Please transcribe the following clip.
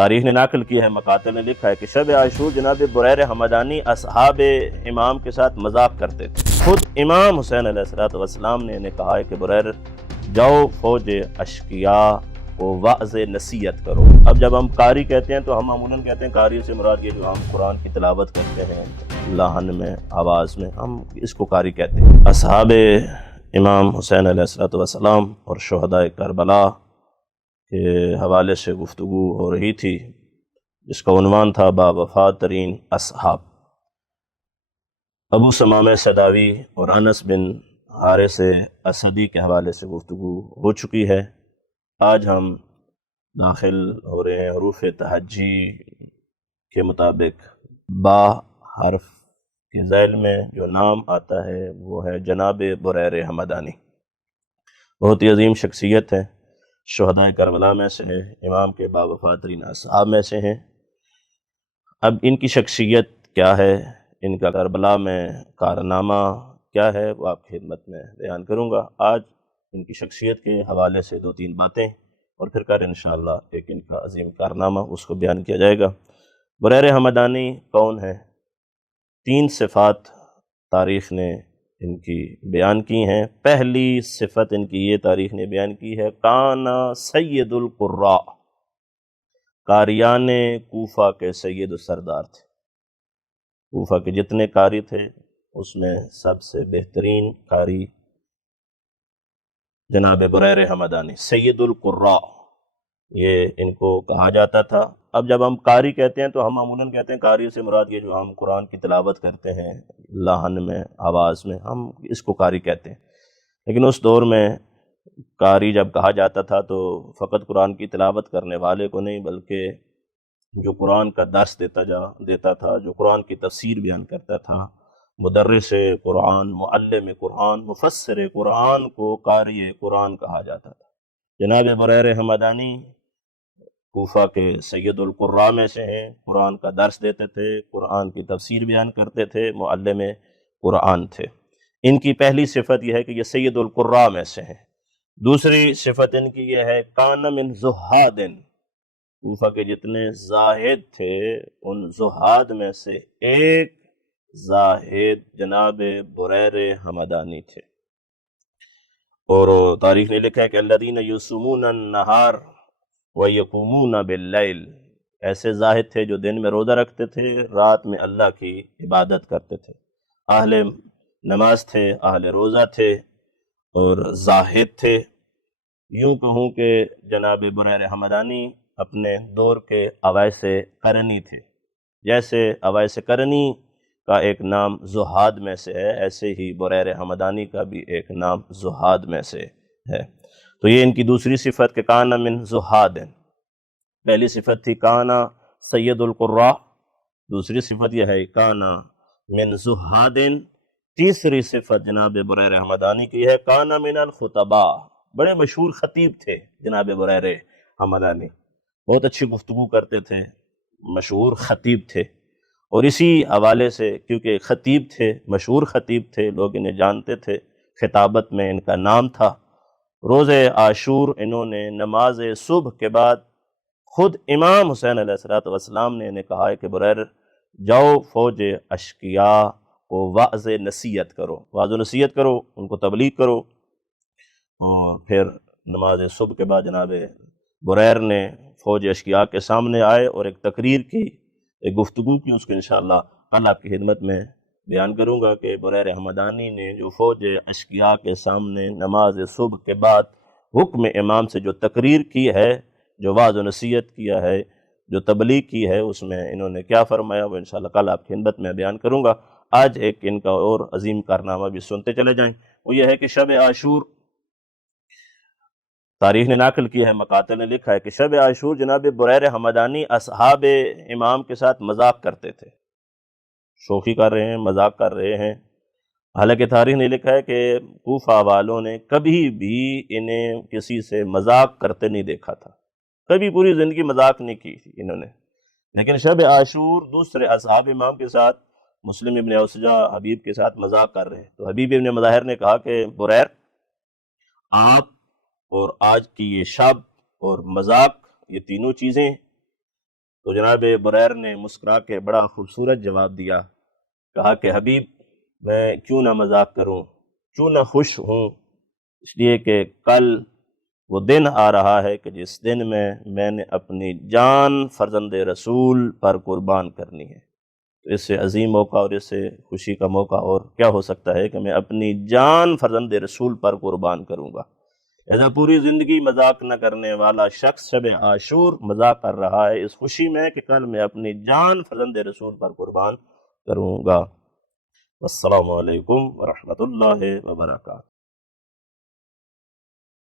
تاریخ نے نقل کی ہے، مقاتل نے لکھا ہے کہ شب عاشور جناب بریر حمدانی اصحاب امام کے ساتھ مذاق کرتے تھے۔ خود امام حسین علیہ السلام نے انہیں کہا ہے کہ بریر جاؤ فوج اشقیاء کو واعظ نصیحت کرو۔ اب جب ہم قاری کہتے ہیں تو ہم معمولاً کہتے ہیں قاری سے مراد یہ جو ہم قرآن کی تلاوت کرتے ہیں لحن میں، آواز میں، ہم اس کو قاری کہتے ہیں۔ اصحاب امام حسین علیہ السلام اور شہداء کربلا کے حوالے سے گفتگو ہو رہی تھی، جس کا عنوان تھا با وفا ترین اصحاب۔ ابو ثمامہ سداوی اور انس بن حارث اسدی کے حوالے سے گفتگو ہو چکی ہے۔ آج ہم داخل ہو رہے ہیں حروف تہجی کے مطابق با حرف کے ذیل میں جو نام آتا ہے وہ ہے جناب بریر حمدانی۔ بہت ہی عظیم شخصیت ہے، شہداء کربلا میں سے ہیں، امام کے با وفا ترین اصحاب میں سے ہیں۔ اب ان کی شخصیت کیا ہے، ان کا کربلا میں کارنامہ کیا ہے، وہ آپ کی خدمت میں بیان کروں گا۔ آج ان کی شخصیت کے حوالے سے دو تین باتیں اور پھر کر انشاءاللہ ایک ان کا عظیم کارنامہ اس کو بیان کیا جائے گا۔ بریر حمدانی کون ہے؟ تین صفات تاریخ نے ان کی بیان کی ہیں۔ پہلی صفت ان کی یہ تاریخ نے بیان کی ہے، کانا سید القراء، قاریان کوفہ کے سید و سردار تھے۔ کوفہ کے جتنے قاری تھے اس میں سب سے بہترین قاری جناب بریر حمدانی، سید القراء یہ ان کو کہا جاتا تھا۔ اب جب ہم قاری کہتے ہیں تو ہم معمولاً کہتے ہیں قاری سے مراد یہ جو ہم قرآن کی تلاوت کرتے ہیں لحن میں، آواز میں، ہم اس کو قاری کہتے ہیں۔ لیکن اس دور میں قاری جب کہا جاتا تھا تو فقط قرآن کی تلاوت کرنے والے کو نہیں، بلکہ جو قرآن کا درس دیتا تھا، جو قرآن کی تفسیر بیان کرتا تھا، مدرس قرآن، معلم قرآن، مفسر قرآن کو قاری قرآن کہا جاتا تھا۔ جناب بریر حمدانی کوفہ کے سید القراء میں سے ہیں، قرآن کا درس دیتے تھے، قرآن کی تفسیر بیان کرتے تھے، معلم قرآن تھے۔ ان کی پہلی صفت یہ ہے کہ یہ سید القراء میں سے ہیں۔ دوسری صفت ان کی یہ ہے، کان من زہاد، کوفہ کے جتنے زاہد تھے ان زہاد میں سے ایک زاہد جناب بریر حمدانی تھے۔ اور تاریخ نے لکھا ہے کہ الذین یصومون النہار ویقومون باللیل، ایسے زاہد تھے جو دن میں روزہ رکھتے تھے، رات میں اللہ کی عبادت کرتے تھے۔ اہل نماز تھے، اہل روزہ تھے اور زاہد تھے۔ یوں کہوں کہ جناب بریر حمدانی اپنے دور کے اویس قرنی تھے۔ جیسے اویس قرنی کا ایک نام زہاد میں سے ہے، ایسے ہی بریر حمدانی کا بھی ایک نام زہاد میں سے ہے۔ تو یہ ان کی دوسری صفت کہ کانا من زہاد۔ پہلی صفت تھی کانا سید القراء، دوسری صفت یہ ہے کانا من زہاد۔ تیسری صفت جناب بریر حمدانی کی ہے کانا من الخطباء، بڑے مشہور خطیب تھے جناب بریر حمدانی، بہت اچھی گفتگو کرتے تھے، مشہور خطیب تھے۔ اور اسی حوالے سے کیونکہ خطیب تھے، مشہور خطیب تھے، لوگ انہیں جانتے تھے، خطابت میں ان کا نام تھا۔ روز عاشور انہوں نے نماز صبح کے بعد خود امام حسین علیہ السلام نے انہیں کہا ہے کہ بریر جاؤ فوج اشقیاء کو واعظ نصیحت کرو، واعظ نصیحت کرو، ان کو تبلیغ کرو۔ اور پھر نماز صبح کے بعد جناب بریر نے فوج اشقیاء کے سامنے آئے اور ایک تقریر کی، ایک گفتگو کی، اس کو انشاءاللہ کل آپ کی خدمت میں بیان کروں گا کہ بریر حمدانی نے جو فوج اشقیاء کے سامنے نماز صبح کے بعد حکم امام سے جو تقریر کی ہے، جو واعظ و نصیحت کیا ہے، جو تبلیغ کی ہے، اس میں انہوں نے کیا فرمایا وہ انشاءاللہ کل آپ کی خدمت میں بیان کروں گا۔ آج ایک ان کا اور عظیم کارنامہ بھی سنتے چلے جائیں، وہ یہ ہے کہ شب عاشور تاریخ نے نقل کی ہے، مقاتل نے لکھا ہے کہ شب عاشور جناب بریر حمدانی اصحاب امام کے ساتھ مذاق کرتے تھے، شوخی کر رہے ہیں، مذاق کر رہے ہیں۔ حالانکہ تاریخ نے لکھا ہے کہ کوفہ والوں نے کبھی بھی انہیں کسی سے مذاق کرتے نہیں دیکھا تھا، کبھی پوری زندگی مذاق نہیں کی تھی انہوں نے۔ لیکن شب عاشور دوسرے اصحاب امام کے ساتھ، مسلم ابن اوسجہ حبیب کے ساتھ مذاق کر رہے ہیں، تو حبیب ابن مظاہر نے کہا کہ بریر، آپ اور آج کی یہ شب اور مذاق، یہ تینوں چیزیں تو جناب بریر نے مسکرا کے بڑا خوبصورت جواب دیا، کہا کہ حبیب میں کیوں نہ مذاق کروں، کیوں نہ خوش ہوں، اس لیے کہ کل وہ دن آ رہا ہے کہ جس دن میں نے اپنی جان فرزند رسول پر قربان کرنی ہے۔ تو اس سے عظیم موقع اور اس سے خوشی کا موقع اور کیا ہو سکتا ہے کہ میں اپنی جان فرزند رسول پر قربان کروں گا۔ ایسا پوری زندگی مذاق نہ کرنے والا شخص شب عاشور مذاق کر رہا ہے اس خوشی میں کہ کل میں اپنی جان فرزند رسول پر قربان کروں گا۔ والسلام علیکم ورحمۃ اللہ وبرکاتہ۔